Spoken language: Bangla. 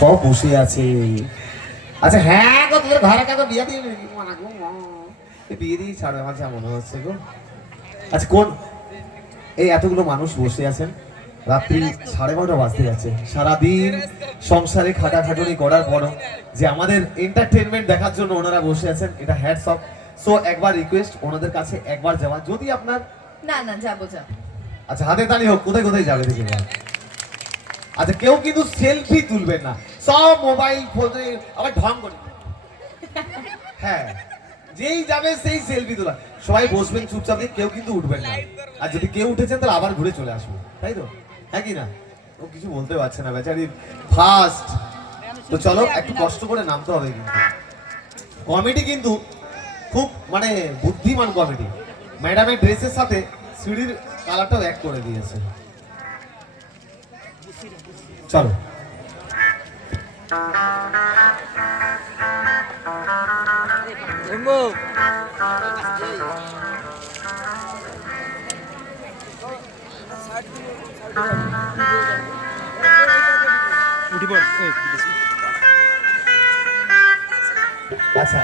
সব বসে আছে। আচ্ছা হ্যাঁ গো, তোদের ঘরে কাকে বিয়ে দিয়ে বিয়ে দিয়ে ছাড়বে আমার যা মনে হচ্ছে গো। আচ্ছা কোন এই এতগুলো মানুষ বসে আছেন, রাত্রি 12:30 বাজতে যাচ্ছে, সারাদিন সংসারে খাটাখাটুনি করার পরও যে আমাদের এন্টারটেনমেন্ট দেখার জন্য ওনারা বসে আছেন, এটা হ্যাটস অফ। সো একবার রিকোয়েস্ট ওনাদের কাছে একবার যাওয়া, যদি আপনার না না যাবো যা। আচ্ছা হাতে তালি হোক, কোথায় কোথায় যাবে দেখি। আচ্ছা কেউ কিন্তু সেলফি তুলবেন না, সব মোবাইল ফোনে আবার ঢং করে। হ্যাঁ যেই যাবে সেই সেলফি তোলা, সবাই বসবেন চুপচাপ, কেউ কিন্তু উঠবেন না। আর যদি কেউ উঠেছেন তাহলে আবার ঘুরে চলে আসবো, তাই তো? হ্যাঁ কি না? ও কিছু বলতে পারছে না বেচারি, ফার্স্ট। তো চলো একটু কষ্ট করে নামতে হবে। কিন্তু কমেডি কিন্তু খুব মানে বুদ্ধিমান কমেডি। ম্যাডামের ড্রেসের সাথে সিঁড়ির কালারটাও এক করে দিয়েছে। চলো আচ্ছা